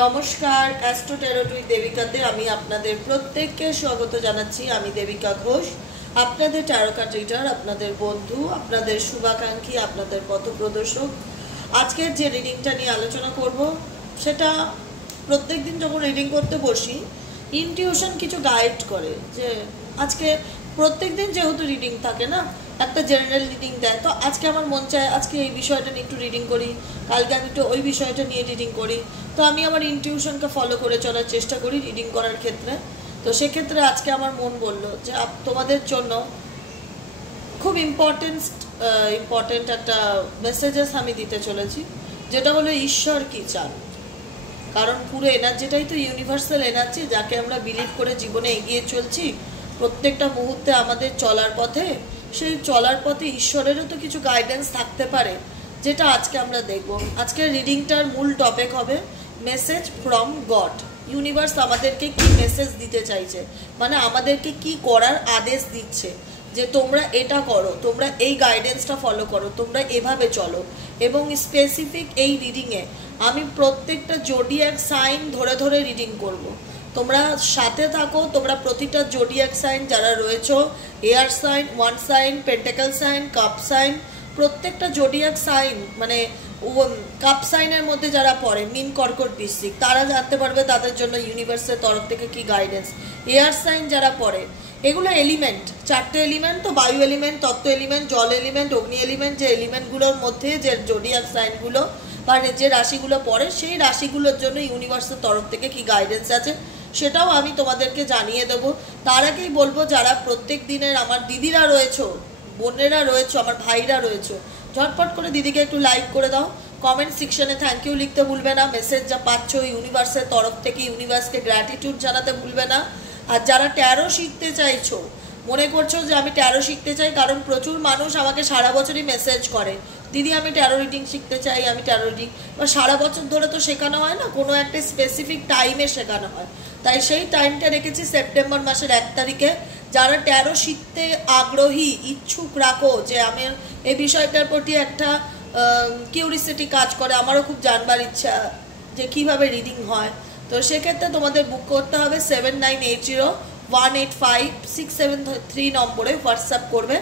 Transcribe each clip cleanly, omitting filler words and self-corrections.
নমস্কার, astro tarot with দেবিকাতে আমি আপনাদের প্রত্যেককে স্বাগত জানাচ্ছি। আমি দেবিকা ঘোষ, আপনাদের ট্যারো কার্ড রিডার, আপনাদের বন্ধু, আপনাদের শুভাকাঙ্ক্ষী, আপনাদের পথপ্রদর্শক। আজকের যে রিডিংটা নিয়ে আলোচনা করব সেটা প্রত্যেক দিন যখন রিডিং করতে বসি ইনটিউশন কিছু গাইড করে যে আজকে প্রত্যেক দিন যেহেতু রিডিং থাকে না, একটা জেনারেল রিডিং দেয়, তো আজকে আমার মন চায় আজকে এই বিষয়টা নিয়ে একটু রিডিং করি, কালকে আমি একটু ওই বিষয়টা নিয়ে রিডিং করি। তো আমি আমার ইনটিউশনকে ফলো করে চলার চেষ্টা করি রিডিং করার ক্ষেত্রে। তো সেক্ষেত্রে আজকে আমার মন বলল যে তোমাদের জন্য খুব ইম্পর্টেন্ট একটা মেসেজেস আমি দিতে চলেছি, যেটা হলো ঈশ্বর কি চান। কারণ পুরো এনার্জিটাই তো ইউনিভার্সাল এনার্জি, যাকে আমরা বিলিভ করে জীবনে এগিয়ে চলছি প্রত্যেকটা মুহূর্তে আমাদের চলার পথে। সেই চলার পথে ঈশ্বরেরও তো কিছু গাইডেন্স থাকতে পারে, যেটা আজকে আমরা দেখব। আজকের রিডিংটার মূল টপিক হবে মেসেজ ফ্রম গড। ইউনিভার্স আমাদেরকে কি মেসেজ দিতে চাইছে, মানে আমাদেরকে কি করার আদেশ দিচ্ছে, যে তোমরা এটা করো, তোমরা এই গাইডেন্সটা ফলো করো, তোমরা এভাবে চলো। এবং স্পেসিফিক এই রিডিংয়ে আমি প্রত্যেকটা জোডিয়াক সাইন ধরে ধরে রিডিং করব। তোমরা সাথে থাকো, তোমরা প্রতিটা জোডিয়াক সাইন যারা রয়েছো, air sign, wand sign, pentacle sign, cup sign, প্রত্যেকটা জোডিয়াক সাইন মানে কাপ সাইনের মধ্যে যারা পড়ে, মিন, কর্কট, বৃশ্চিক, তারা জানতে পারবে তাদের জন্য ইউনিভার্সের তরফ থেকে কি গাইডেন্স। এয়ার সাইন যারা পড়ে, এগুলো এলিমেন্ট, চারটে এলিমেন্ট তো, বায়ু এলিমেন্ট, তত্ত্ব এলিমেন্ট, জল এলিমেন্ট, অগ্নি এলিমেন্ট, যে এলিমেন্টগুলোর মধ্যে যে জোডিয়াক সাইনগুলো বা যে রাশিগুলো পড়ে, সেই রাশিগুলোর জন্য ইউনিভার্সের তরফ থেকে কি গাইডেন্স আছে সেটাও আমি তোমাদেরকে জানিয়ে দেবো। তার আগেই বলবো, যারা প্রত্যেক দিনের আমার দিদিরা রয়েছো, বোনেরা রয়েছো, আমার ভাইরা রয়েছো, ঝটপট করে দিদিকে একটু লাইক করে দাও। কমেন্ট সেকশনে থ্যাংক ইউ লিখতে ভুলবে না। মেসেজ যা পাচ্ছ ইউনিভার্সের তরফ থেকে, ইউনিভার্সকে গ্র্যাটিটিউড জানাতে ভুলবে না। আর যারা ট্যারো শিখতে চাইছো, মনে করছো যে আমি ট্যারো শিখতে চাই, কারণ প্রচুর মানুষ আমাকে সারা বছরই মেসেজ করে, দিদি আমি ট্যারো রিডিং শিখতে চাই, আমি ট্যারো রিডিং। বা সারা বছর ধরে তো শেখানো হয় না, কোনো একটা স্পেসিফিক টাইমে শেখানো হয়। তাই সেই টাইমটা রেখেছি সেপ্টেম্বর মাসের 1 তারিখে। যারা ট্যারো শিখতে আগ্রহী, ইচ্ছুক রাখো, যে আমি এই বিষয়টার প্রতি একটা কিউরিসিটি কাজ করে, আমারও খুব জানবার ইচ্ছা যে কিভাবে রিডিং হয়, তো সেক্ষেত্রে তোমাদের বুক করতে হবে 7980185673 নম্বরে হোয়াটসঅ্যাপ করবে,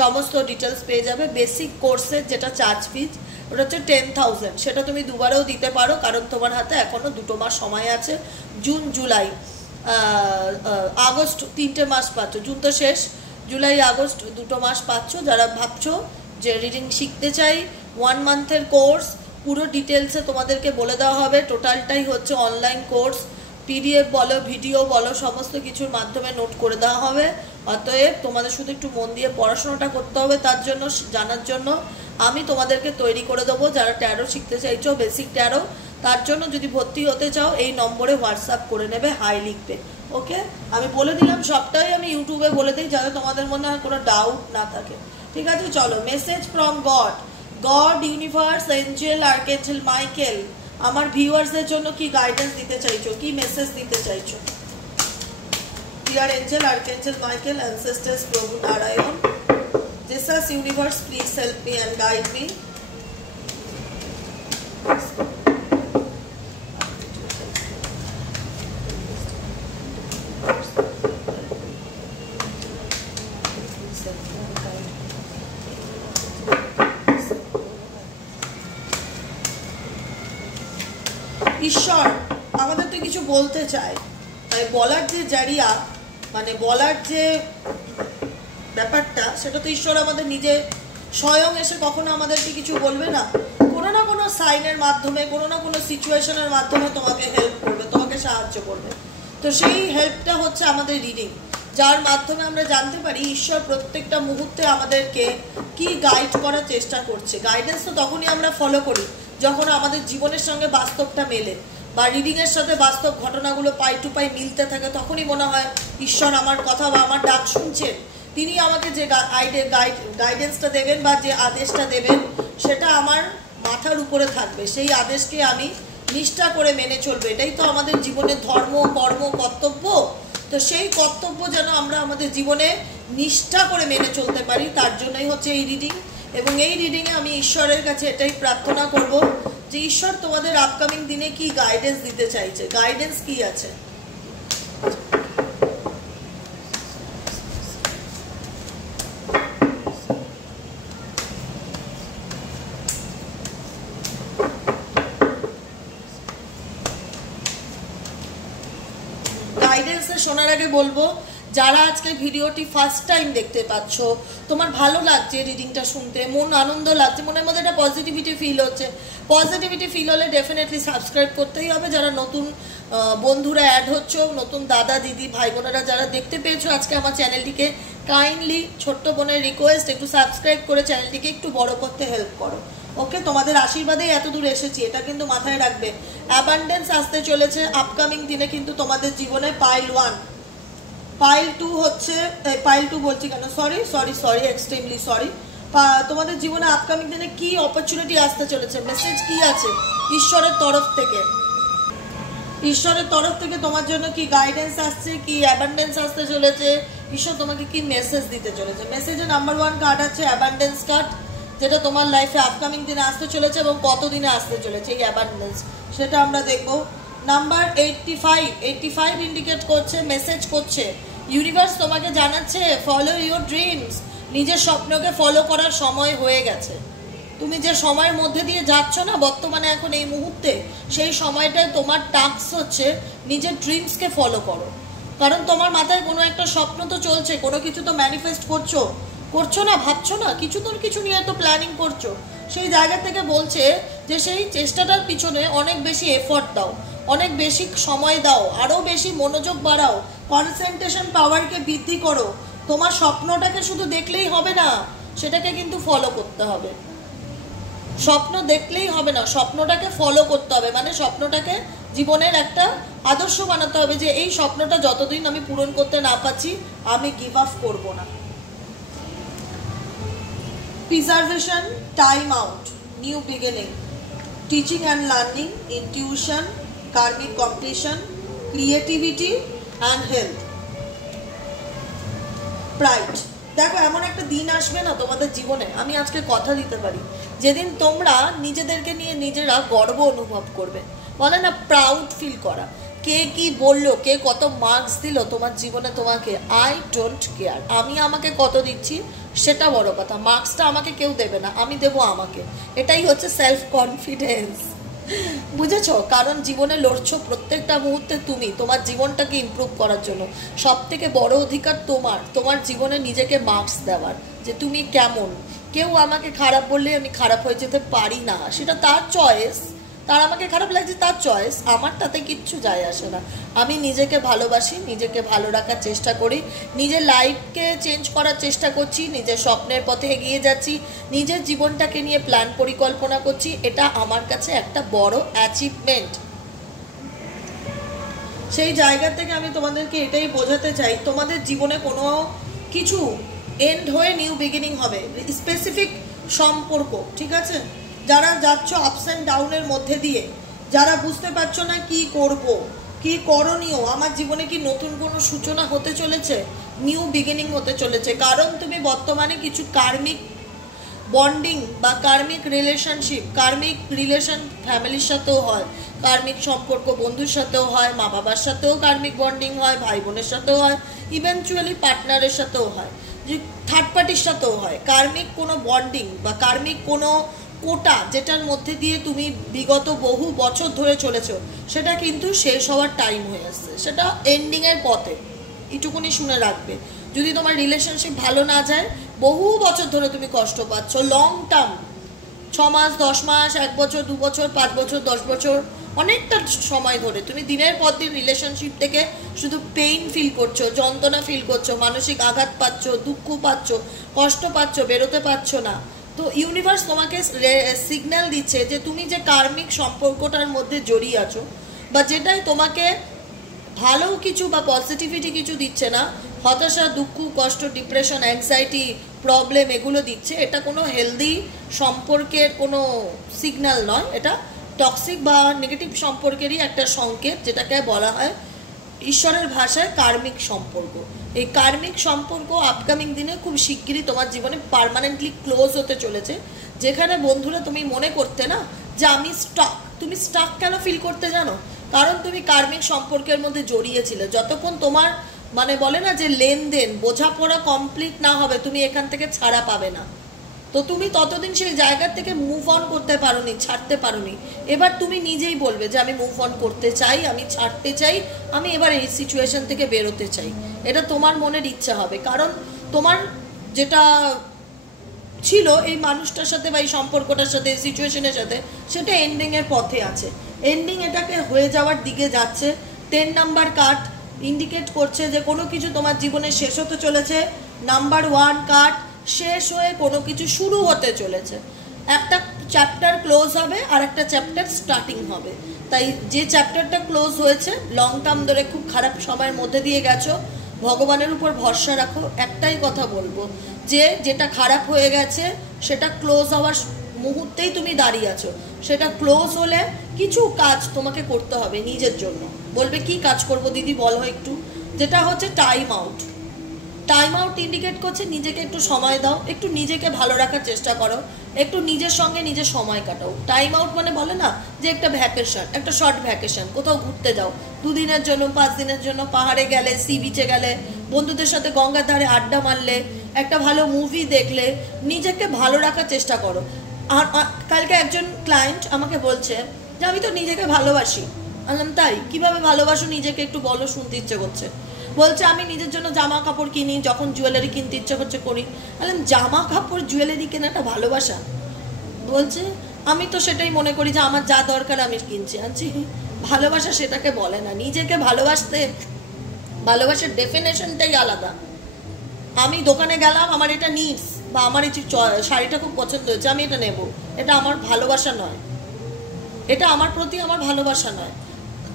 সমস্ত ডিটেলস পেয়ে যাবে। বেসিক কোর্সের যেটা চার্জ ফিজ ওটা হচ্ছে 10,000, সেটা তুমি দুবারেও দিতে পারো, কারণ তোমার হাতে এখনও 2 মাস সময় আছে। জুন, জুলাই, আগস্ট 3টে মাস পাচ্ছ, জুন তো শেষ, জুলাই আগস্ট 2 মাস পাচ্ছ। যারা ভাবছো যে রিডিং শিখতে চাই, 1 মান্থের কোর্স, পুরো ডিটেলসে তোমাদেরকে বলে দেওয়া হবে। টোটালটাই হচ্ছে অনলাইন কোর্স, পিডিএফ বলো, ভিডিও বলো, সমস্ত কিছুর মাধ্যমে নোট করে দেওয়া হবে। অতএব তোমাদের শুধু একটু মন দিয়ে পড়াশোনাটা করতে হবে। তার জন্য জানার জন্য আমি তোমাদেরকে তৈরি করে দেবো। যারা ট্যারো শিখতে চাইছো, বেসিক ট্যারো, তার জন্য যদি ভর্তি হতে চাও এই নম্বরে হোয়াটসঅ্যাপ করে নেবে, হাই লিখবে। ওকে, আমি বলে দিলাম, সবটাই আমি ইউটিউবে বলে দিই যাতে তোমাদের মনে হয় কোনো ডাউট না থাকে। ঠিক আছে, চলো। Message from god. God, universe, Angel, archangel Michael আমার ভিউয়ার্সদের জন্য কি গাইডেন্স দিতে চাইছো, কি মেসেজ দিতে চাইছো? Dear angel, archangel Michael, ancestors, প্রভু Narayan, Jesus, universe, please help me and guide me. ঈশ্বর আমাদের তো কিছু বলতে চায়, তাই বলার যে জারিয়া, মানে বলার যে ব্যাপারটা, সেটা তো ঈশ্বর আমাদের নিজে স্বয়ং এসে কখনো আমাদেরকে কিছু বলবে না, কোনো না কোনো সাইনের মাধ্যমে, কোনো না কোনো সিচুয়েশনের মাধ্যমে তোমাকে হেল্প করবে, তোমাকে সাহায্য করবে। তো সেই হেল্পটা হচ্ছে আমাদের রিডিং, যার মাধ্যমে আমরা জানতে পারি ঈশ্বর প্রত্যেকটা মুহূর্তে আমাদেরকে কি গাইড করার চেষ্টা করছে। গাইডেন্স তো তখনই আমরা ফলো করি যখন আমাদের জীবনের সঙ্গে বাস্তবটা মেলে, বা রিডিংয়ের সাথে বাস্তব ঘটনাগুলো পাই টু পাই মিলতে থাকে, তখনই মনে হয় ঈশ্বর আমার কথা বা আমার ডাক শুনছেন। তিনি আমাকে যে গাইডেন্সটা দেবেন বা যে আদেশটা দেবেন, সেটা আমার মাথার উপরে থাকবে, সেই আদেশকে আমি নিষ্ঠা করে মেনে চলবে। এটাই তো আমাদের জীবনের ধর্ম, কর্ম, কর্তব্য। তো সেই কর্তব্য যেন আমরা আমাদের জীবনে নিষ্ঠা করে মেনে চলতে পারি, তার জন্যই হচ্ছে এই রিডিং। এবং এই রিডিংয়ে আমি ঈশ্বরের কাছে এটাই প্রার্থনা করব যে ঈশ্বর তোমাদের আপকামিং দিনে কি গাইডেন্স দিতে চাইছে, গাইডেন্স কি আছে। গাইডেন্সে শোনার আগে বলবো, যারা আজকে ভিডিওটি ফার্স্ট টাইম দেখতে পাচ্ছ, তোমার ভালো লাগছে রিডিংটা শুনতে, মন আনন্দ লাগছে, মনের মধ্যে একটা পজিটিভিটি ফিল হচ্ছে, পজিটিভিটি ফিল হলে ডেফিনেটলি সাবস্ক্রাইব করতেই হবে। যারা নতুন বন্ধুরা অ্যাড হচ্ছ, নতুন দাদা দিদি ভাই বোনেরা যারা দেখতে পেয়েছো আজকে আমার চ্যানেলটিকে, কাইন্ডলি ছোট্ট বোনের রিকোয়েস্ট একটু সাবস্ক্রাইব করে চ্যানেলটিকে একটু বড় করতে হেল্প করো। ওকে, তোমাদের আশীর্বাদেই এত দূর এসেছি, এটা কিন্তু মাথায় রাখবে। অ্যাবান্ডেন্স আসতে চলেছে আপকামিং দিনে কিন্তু তোমাদের জীবনে। পাইল 1, পাইল 2 হচ্ছে, পাইল 2 বলছি কেন, সরি এক্সট্রিমলি সরি। তোমাদের জীবনে আপকামিং দিনে কি অপরচুনিটি আসতে চলেছে, মেসেজ কি আছে ঈশ্বরের তরফ থেকে, ঈশ্বরের তরফ থেকে তোমার জন্য কি গাইডেন্স আসছে, কি অ্যাবান্ডেন্স আসতে চলেছে, ঈশ্বর তোমাকে কি মেসেজ দিতে চলেছে। মেসেজে নাম্বার 1 কার্ড আছে অ্যাবান্ডেন্স কার্ড, যেটা তোমার লাইফে আপকামিং দিনে আসতে চলেছে এবং কত দিনে আসতে চলেছে এই অ্যাবান্ডেন্স, সেটা আমরা দেখব। নাম্বার 85 ইন্ডিকেট করছে, মেসেজ করছে, ইউনিভার্স তোমাকে জানাচ্ছে ফলো ইউর ড্রিমস, নিজের স্বপ্নকে ফলো করার সময় হয়ে গেছে। তুমি যে সময়ের মধ্যে দিয়ে যাচ্ছ না বর্তমানে এখন এই মুহূর্তে, সেই সময়টায় তোমার টাস্ক হচ্ছে নিজের ড্রিমসকে ফলো করো। কারণ তোমার মাথায় কোনো একটা স্বপ্ন তো চলছে, কোনো কিছু তো ম্যানিফেস্ট করছো না, ভাবছো না, কিছু নিয়ে তো প্ল্যানিং করছো। সেই জায়গা থেকে বলছে যে সেই চেষ্টাটার পিছনে অনেক বেশি এফর্ট দাও, অনেক বেশি সময় দাও, আরও বেশি মনোযোগ বাড়াও, কনসেন্ট্রেশন পাওয়ারকে বৃদ্ধি করো। তোমার স্বপ্নটাকে শুধু দেখলেই হবে না, সেটাকে কিন্তু ফলো করতে হবে। স্বপ্ন দেখলেই হবে না, স্বপ্নটাকে ফলো করতে হবে, মানে স্বপ্নটাকে জীবনের একটা আদর্শ বানাতে হবে যে এই স্বপ্নটা যতদিন আমি পূরণ করতে না পারছি আমি গিভ আপ করবো না। Preservation, time out, new beginning, teaching and learning, intuition, karmic completion, creativity and health, pride. দেখো এমন একটা দিন আসবে না তোমাদের জীবনে, আমি আজকে কথা দিতে পারি, যেদিন তোমরা নিজেদেরকে নিয়ে নিজেরা গর্ব অনুভব করবে। বলে না প্রাউড ফিল করা, কে কি বললো, কে কত মার্কস দিল তোমার জীবনে তোমাকে, আই ডোন্ট কেয়ার, আমি আমাকে কত দিচ্ছি সেটা বড় কথা। মার্কসটা আমাকে কেউ দেবে না, আমি দেবো আমাকে। এটাই হচ্ছে সেলফ কনফিডেন্স, বুঝেছো? কারণ জীবনে লড়ছো প্রত্যেকটা মুহূর্তে তুমি, তোমার জীবনটাকে ইমপ্রুভ করার জন্য। সব থেকে বড় অধিকার তোমার জীবনে নিজেকে মার্কস দেওয়ার, যে তুমি কেমন। কেউ আমাকে খারাপ বললে আমি খারাপ হয়ে যেতে পারি না, সেটা তার চয়েস, তার আমাকে খারাপ লাগছে তার চয়েস, আমার তাতে কিচ্ছু যায় আসে না। আমি নিজেকে ভালোবাসি, নিজেকে ভালো রাখার চেষ্টা করি, নিজের লাইফকে চেঞ্জ করার চেষ্টা করছি, নিজের স্বপ্নের পথে এগিয়ে যাচ্ছি, নিজের জীবনটাকে নিয়ে প্ল্যান পরিকল্পনা করছি। এটা আমার কাছে একটা বড় অ্যাচিভমেন্ট। সেই জায়গা থেকে আমি তোমাদেরকে এটাই বোঝাতে চাই, তোমাদের জীবনে কোনো কিছু এন্ড হয়ে নিউ বিগিনিং হবে, স্পেসিফিক সম্পর্ক, ঠিক আছে? যারা যাচ্ছ আপস অ্যান্ড ডাউনের মধ্যে দিয়ে, যারা বুঝতে পারছো না কি করব, কি করণীয়, আমার জীবনে কি নতুন কোনো সূচনা হতে চলেছে, নিউ বিগিনিং হতে চলেছে, কারণ তুমি বর্তমানে কিছু কার্মিক বন্ডিং বা কার্মিক রিলেশন ফ্যামিলির সাথেও হয়, কার্মিক সম্পর্ক বন্ধুর সাথেও হয়, মা বাবার সাথেও কার্মিক বন্ডিং হয়, ভাই বোনের সাথেও হয়, ইভেনচুয়ালি পার্টনারের সাথেও হয়, যে থার্ড পার্টির সাথেও হয়। কার্মিক কোনো বন্ডিং বা কার্মিক কোনো কোটা যেটার মধ্যে দিয়ে তুমি বিগত বহু বছর ধরে চলেছ, সেটা কিন্তু শেষ হওয়ার টাইম হয়ে আসছে, সেটা এন্ডিংয়ের পথে, এটুকুনি শুনে রাখবে। যদি তোমার রিলেশনশিপ ভালো না যায়, বহু বছর ধরে তুমি কষ্ট পাচ্ছ, লং টার্ম, 6 মাস 10 মাস 1 বছর 2 বছর 5 বছর 10 বছর, অনেকটা সময় ধরে তুমি দিনের পর দিন রিলেশনশিপ থেকে শুধু পেইন ফিল করছো, যন্ত্রণা ফিল করছো, মানসিক আঘাত পাচ্ছ, দুঃখ পাচ্ছ, কষ্ট পাচ্ছ, বেরোতে পারছো না। তো ইউনিভার্স তোমাকে সিগন্যাল দিচ্ছে যে তুমি যে কার্মিক সম্পর্কটার মধ্যে জড়িয়ে আছো, বা যেটাই তোমাকে ভালো কিছু বা পজিটিভিটি কিছু দিচ্ছে না, হতাশা, দুঃখ, কষ্ট, ডিপ্রেশন, অ্যাংজাইটি, প্রবলেম এগুলো দিচ্ছে, এটা কোনো হেলদি সম্পর্কের কোনো সিগন্যাল নয়, এটা টক্সিক বা নেগেটিভ সম্পর্কেরই একটা সংকেত, যেটাকে বলা হয় ঈশ্বরের ভাষায় কার্মিক সম্পর্ক। এই কার্মিক সম্পর্ক আপকামিং দিনে খুব শিগগিরই তোমার জীবনে পার্মানেন্টলি ক্লোজ হতে চলেছে। যেখানে বন্ধুরা তুমি মনে করতে না যে আমি স্টাক। তুমি স্টাক কেন ফিল করতে জানো? কারণ তুমি কার্মিক সম্পর্কের মধ্যে জড়িয়েছিলে। যতক্ষণ তোমার মানে বলে না যে লেনদেন বোঝাপড়া কমপ্লিট না হবে তুমি এখান থেকে ছাড়া পাবে না। তো তুমি ততদিন সেই জায়গা থেকে মুভ অন করতে পারোনি, ছাড়তে পারোনি। এবার তুমি নিজেই বলবে যে আমি মুভ অন করতে চাই, আমি ছাড়তে চাই, আমি এবার এই সিচুয়েশন থেকে বেরোতে চাই। এটা তোমার মনের ইচ্ছা হবে। কারণ তোমার যেটা ছিল এই মানুষটার সাথে বা এই সম্পর্কটার সাথে, এই সিচুয়েশনের সাথে, সেটা এন্ডিংয়ের পথে আছে। এন্ডিং এটাকে হয়ে যাওয়ার দিকে যাচ্ছে। 10 নাম্বার কার্ড ইন্ডিকেট করছে যে কোনো কিছু তোমার জীবনে শেষ হতে চলেছে। নাম্বার 1 কার্ড শেষ হয়ে কোনো কিছু শুরু হতে চলেছে। একটা চ্যাপ্টার ক্লোজ হবে আর একটা চ্যাপ্টার স্টার্টিং হবে। তাই যে চ্যাপ্টারটা ক্লোজ হয়েছে, লং টার্ম ধরে খুব খারাপ সময়ের মধ্যে দিয়ে গেছো, ভগবানের উপর ভরসা রাখো। একটাই কথা বলবো যে যেটা খারাপ হয়ে গেছে সেটা ক্লোজ হওয়ার মুহূর্তেই তুমি দাঁড়িয়ে আছো। সেটা ক্লোজ হলে কিছু কাজ তোমাকে করতে হবে নিজের জন্য। বলবে কি কাজ করব দিদি বলো একটু। যেটা হচ্ছে time out. Time out indicate করছে নিজেকে একটু সময় দাও, একটু নিজেকে ভালো রাখার চেষ্টা করো, একটু নিজের সঙ্গে নিজের সময় কাটাও। টাইম আউট মানে বলে না যে একটা ভ্যাকেশন, একটা শর্ট ভ্যাকেশন, কোথাও ঘুরতে যাও 2 দিনের জন্য, 5 দিনের জন্য, পাহাড়ে গেলে, সি বিচে গেলে, বন্ধুদের সাথে গঙ্গার ধারে আড্ডা মারলে, একটা ভালো মুভি দেখলে, নিজেকে ভালো রাখার চেষ্টা করো। আর কালকে একজন ক্লায়েন্ট আমাকে বলছে যে আমি তো নিজেকে ভালোবাসি। বললাম তাই? কিভাবে ভালোবাসো নিজেকে একটু বলো, শুনতে ইচ্ছে করছে। বলছে আমি নিজের জন্য জামা কাপড় কিনি, যখন জুয়েলারি কিনতে ইচ্ছে করছে করি। বললাম জামা কাপড় জুয়েলারি কেনাটা ভালোবাসা? বলছে আমি তো সেটাই মনে করি যে আমার যা দরকার আমি কিনছি। আনছি ভালোবাসা সেটাকে বলে না। নিজেকে ভালোবাসতে, ভালোবাসার ডেফিনেশনটাই আলাদা। আমি দোকানে গেলাম, আমার এটা নিডস বা আমার এই শাড়িটা খুব পছন্দ হয়েছে, আমি এটা নেব, এটা আমার ভালোবাসা নয়, এটা আমার প্রতি আমার ভালোবাসা নয়।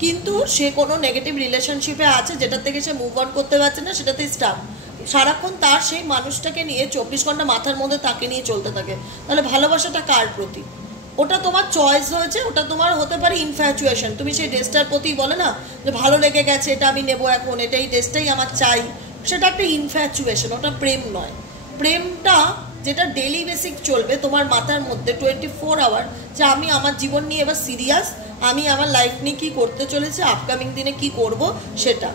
কিন্তু সে কোনো নেগেটিভ রিলেশনশিপে আছে যেটা থেকে সে মুভ অন করতে পারছে না, সেটাতেই স্টাক। সারাক্ষণ তার সেই মানুষটাকে নিয়ে 24 ঘন্টা মাথার মধ্যে তাকে নিয়ে চলতে থাকে। তাহলে ভালোবাসাটা কার প্রতি? ওটা তোমার চয়েস হয়েছে, ওটা তোমার হতে পারে ইনফ্যাচুয়েশন। তুমি সেই ড্রেসটার প্রতি বলে না যে ভালো লেগে গেছে, এটা আমি নেবো এখন, এটা এই ড্রেসটাই আমার চাই, সেটা একটা ইনফ্যাচুয়েশন, ওটা প্রেম নয়। প্রেমটা যেটা ডেইলি বেসিক চলবে তোমার মাথার মধ্যে 24 আওয়ার, যে আমি আমার জীবন নিয়ে এবার সিরিয়াস, আমি আমার লাইফ নিয়ে কী করতে চলেছি, আপকামিং দিনে কি করব সেটা।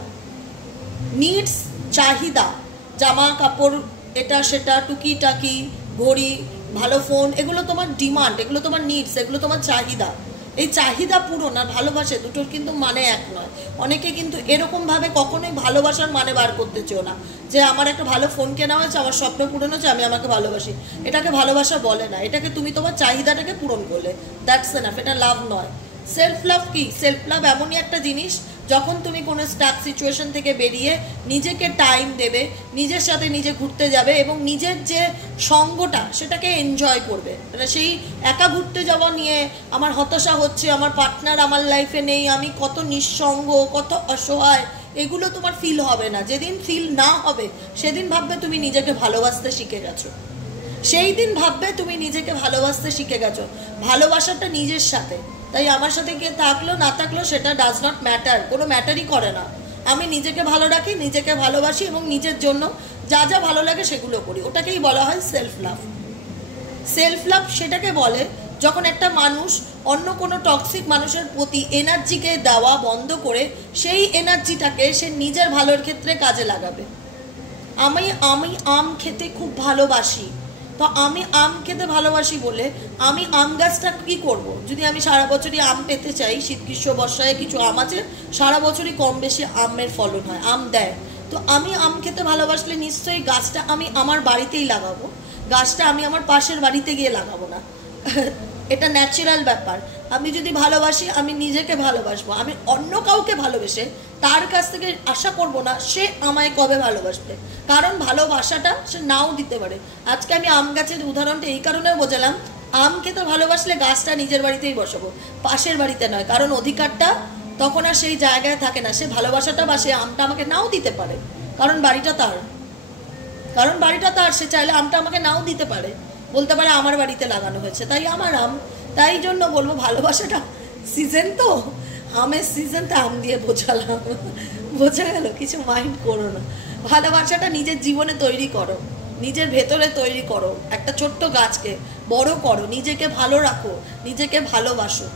নিডস, চাহিদা, জামা কাপড়, এটা সেটা, টুকিটাকি, ঘড়ি, ভালো ফোন, এগুলো তোমার ডিমান্ড, এগুলো তোমার নিডস, এগুলো তোমার চাহিদা। এই চাহিদা পূরণ আর ভালোবাসে দুটোর কিন্তু মানে এক নয়। অনেকে কিন্তু এরকমভাবে কখনোই ভালোবাসার মানে বার করতে চেও না যে আমার একটা ভালো ফোন কেনা হয়েছে, আমার স্বপ্ন পূরণ হচ্ছে, আমি আমাকে ভালোবাসি। এটাকে ভালোবাসা বলে না, এটাকে তুমি তোমার চাহিদাটাকে পূরণ করলে, দ্যাটস এনাফ। এটা লাভ নয়। সেলফ লাভ কি? সেলফ লাভ এমনই একটা জিনিস যখন তুমি কোনো স্টাক সিচুয়েশন থেকে বেরিয়ে নিজেকে টাইম দেবে, নিজের সাথে নিজে ঘুরতে যাবে এবং নিজের যে সঙ্গটা সেটাকে এনজয় করবে। মানে সেই একা ঘুরতে যাওয়া নিয়ে আমার হতাশা হচ্ছে, আমার পার্টনার আমার লাইফে নেই, আমি কত নিঃসঙ্গ, কত অসহায়, এগুলো তোমার ফিল হবে না। যেদিন ফিল না হবে সেদিন ভাববে তুমি নিজেকে ভালোবাসতে শিখে গেছো, সেই দিন ভাববে তুমি নিজেকে ভালোবাসতে শিখে গেছো। ভালোবাসাটা নিজের সাথে। তাই আমার সাথে কে থাকলো না থাকলো সেটা ডাজ নট ম্যাটার, কোনো ম্যাটারই করে না। আমি নিজেকে ভালো রাখি, নিজেকে ভালোবাসি এবং নিজের জন্য যা যা ভালো লাগে সেগুলো করি। ওটাকেই বলা হয় সেলফ লাভ। সেলফ লাভ সেটাকে বলে যখন একটা মানুষ অন্য কোনো টক্সিক মানুষের প্রতি এনার্জিকে দেওয়া বন্ধ করে সেই এনার্জিটাকে সে নিজের ভালোর ক্ষেত্রে কাজে লাগাবে। আমি আম খেতে খুব ভালোবাসি, তো আমি আম খেতে ভালোবাসি বলে আমি আম গাছটা কী করবো? যদি আমি সারা বছরই আম পেতে চাই, শীত গ্রীষ্ম বর্ষায় কিছু আম আছে সারা বছরই কম বেশি আমের ফলন হয়, আম দেয়, তো আমি আম খেতে ভালোবাসলে নিশ্চয়ই গাছটা আমি আমার বাড়িতেই লাগাবো, গাছটা আমি আমার পাশের বাড়িতে গিয়ে লাগাবো না। এটা ন্যাচারাল ব্যাপার। আমি যদি ভালোবাসি আমি নিজেকে ভালোবাসবো, আমি অন্য কাউকে ভালোবেসে তার কাছ থেকে আশা করব না সে আমায় কবে ভালোবাসবে, কারণ ভালোবাসাটা সে নাও দিতে পারে। আজকে আমি আম গাছের উদাহরণটা এই কারণে বোঝালাম, আম খেতে ভালোবাসলে গাছটা নিজের বাড়িতেই বসাবো, পাশের বাড়িতে নয়, কারণ অধিকারটা তখন আর সেই জায়গায় থাকে না। সে ভালোবাসাটা বা সে আমটা আমাকে নাও দিতে পারে, কারণ বাড়িটা তার, সে চাইলে আমটা আমাকে নাও দিতে পারে, বলতে পারে আমার বাড়িতে লাগানো হয়েছে তাই আমার আম। তাই জন্য বলবো ভালোবাসাটা সিজন, তো আমের সিজনটা আম দিয়ে বোঝালাম, বোঝা গেল? কিছু মাইন্ড করো না, ভালোবাসাটা নিজের জীবনে তৈরি করো। নিজের ভেতরে তৈরি করো, একটা ছোট্ট গাছকে বড় করো, নিজেকে ভালো রাখো, নিজেকে ভালোবাসো।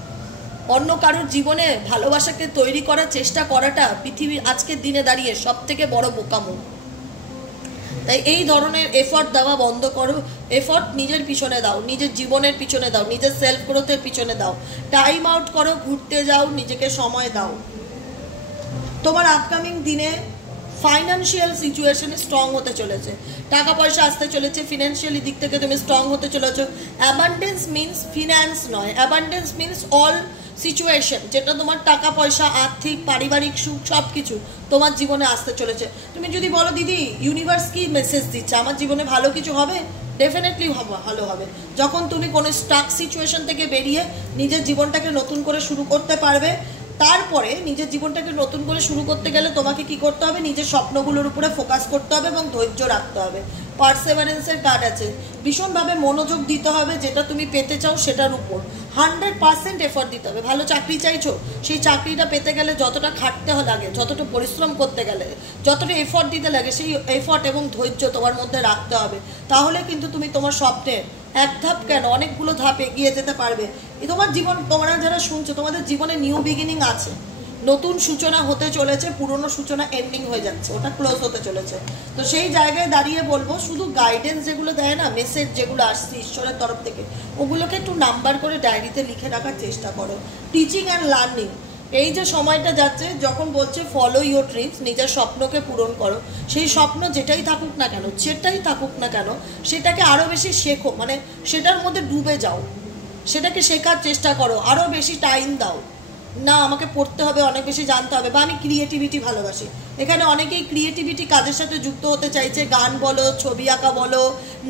অন্য কারোর জীবনে ভালোবাসাকে তৈরি করার চেষ্টা করাটা পৃথিবীর আজকের দিনে দাঁড়িয়ে সব থেকে বড় বোকামো। তাই এই ধরনের এফর্ট দেওয়া বন্ধ করো। এফর্ট নিজের পিছনে দাও, নিজের জীবনের পিছনে দাও, নিজের সেলফ গ্রোথের পিছনে দাও। টাইম আউট করো, ঘুরতে যাও, নিজেকে সময় দাও। তোমার আপকামিং দিনে ফাইন্যান্সিয়াল সিচুয়েশনে স্ট্রং হতে চলেছে, টাকা পয়সা আসতে চলেছে, ফিনান্সিয়ালি দিক থেকে তুমি স্ট্রং হতে চলেছো। অ্যাবান্ডেন্স মিনস ফিন্যান্স নয়, অ্যাবান্ডেন্স মিনস অল সিচুয়েশন, যেটা তোমার টাকা পয়সা, আর্থিক, পারিবারিক সুখ সব কিছু তোমার জীবনে আসতে চলেছে। তুমি যদি বলো দিদি ইউনিভার্স কি মেসেজ দিচ্ছে, আমার জীবনে ভালো কিছু হবে, ডেফিনেটলি ভালো হবে। যখন তুমি কোনো স্টাক সিচুয়েশন থেকে বেরিয়ে নিজের জীবনটাকে নতুন করে শুরু করতে পারবে। তারপরে নিজের জীবনটাকে নতুন করে শুরু করতে গেলে তোমাকে কি করতে হবে, নিজের স্বপ্নগুলোর উপরে ফোকাস করতে হবে এবং ধৈর্য রাখতে হবে। পারসেভারেন্সের কার্ড আছে, ভীষণভাবে মনোযোগ দিতে হবে যেটা তুমি পেতে চাও সেটার উপর 100% এফর্ট দিতে হবে। ভালো চাকরি চাইছো, সেই চাকরিটা পেতে গেলে যতটা খাটতে লাগে, যতটা পরিশ্রম করতে গেলে, যতটা এফর্ট দিতে লাগে, সেই এফর্ট এবং ধৈর্য তোমার মধ্যে রাখতে হবে। তাহলে কিন্তু তুমি তোমার স্বপ্নে এক ধাপ কেন অনেকগুলো ধাপ এগিয়ে যেতে পারবে। তোমার জীবন, তোমরা যারা শুনছো, তোমাদের জীবনে নিউ বিগিনিং আছে, নতুন সূচনা হতে চলেছে, পুরনো সূচনা এন্ডিং হয়ে যাচ্ছে, ওটা ক্লোজ হতে চলেছে। তো সেই জায়গায় দাঁড়িয়ে বলবো, শুধু গাইডেন্স যেগুলো দেয় না, মেসেজ যেগুলো আসছে ঈশ্বরের তরফ থেকে, ওগুলোকে একটু নাম্বার করে ডায়েরিতে লিখে রাখার চেষ্টা করো। টিচিং অ্যান্ড লার্নিং, এই যে সময়টা যাচ্ছে, যখন বলছে ফলো ইউর ড্রিমস, নিজের স্বপ্নকে পূরণ করো, সেই স্বপ্ন যেটাই থাকুক না কেন, সেটাকে আরও বেশি শেখো, মানে সেটার মধ্যে ডুবে যাও, সেটাকে শেখার চেষ্টা করো, আরও বেশি টাইম দাও। না আমাকে পড়তে হবে, অনেক বেশি জানতে হবে, বা আমি ক্রিয়েটিভিটি ভালোবাসি, এখানে অনেকেই ক্রিয়েটিভিটি কাজের সাথে যুক্ত হতে চাইছে। গান বলো, ছবি আঁকা বলো,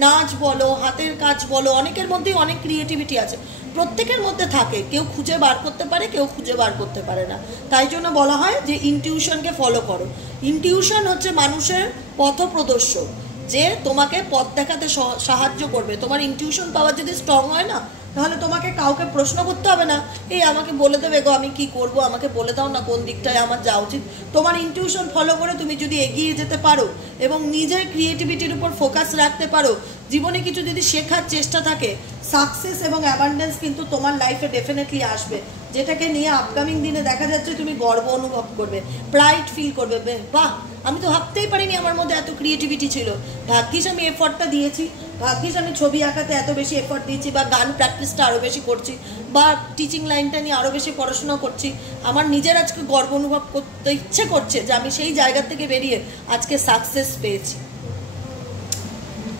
নাচ বলো, হাতের কাজ বলো, অনেকের মধ্যেই অনেক ক্রিয়েটিভিটি আছে, প্রত্যেকের মধ্যে থাকে, কেউ খুঁজে বার করতে পারে, কেউ খুঁজে বার করতে পারে না। তাই জন্য বলা হয় যে ইনটিউশনকে ফলো করো। ইনটিউশন হচ্ছে মানুষের পথপ্রদর্শক, যে তোমাকে পথ দেখাতে সাহায্য করবে। তোমার ইনটিউশন পাওয়ার যদি স্ট্রং হয় না, তাহলে তোমাকে কাউকে প্রশ্ন করতে হবে না, এই আমাকে বলে দেবে গো আমি কি করব, আমাকে বলে দাও না কোন দিকটায় আমার যাওয়া উচিত। তোমার ইনটিউশন ফলো করে তুমি যদি এগিয়ে যেতে পারো এবং নিজের ক্রিয়েটিভিটির উপর ফোকাস রাখতে পারো, জীবনে কিছু যদি শেখার চেষ্টা থাকে, সাকসেস এবং অ্যাবান্ডেন্স কিন্তু তোমার লাইফে ডেফিনেটলি আসবে, যেটাকে নিয়ে আপকামিং দিনে দেখা যাচ্ছে তুমি গর্ব অনুভব করবে, প্রাইড ফিল করবে। বাহ, আমি তো ভাবতেই পারিনি আমার মধ্যে এত ক্রিয়েটিভিটি ছিল, ভাগ্যিস আমি এফর্টটা দিয়েছি, ভাগ্যিস আমি ছবি আঁকাতে এত বেশি এফর্ট দিয়েছি, বা গান প্র্যাকটিসটা আরও বেশি করছি, বা টিচিং লাইনটা নিয়ে আরও বেশি পড়াশোনা করছি। আমার নিজের আজকে গর্ব অনুভব করতে ইচ্ছে করছে যে আমি সেই জায়গা থেকে বেরিয়ে আজকে সাকসেস পেয়েছি।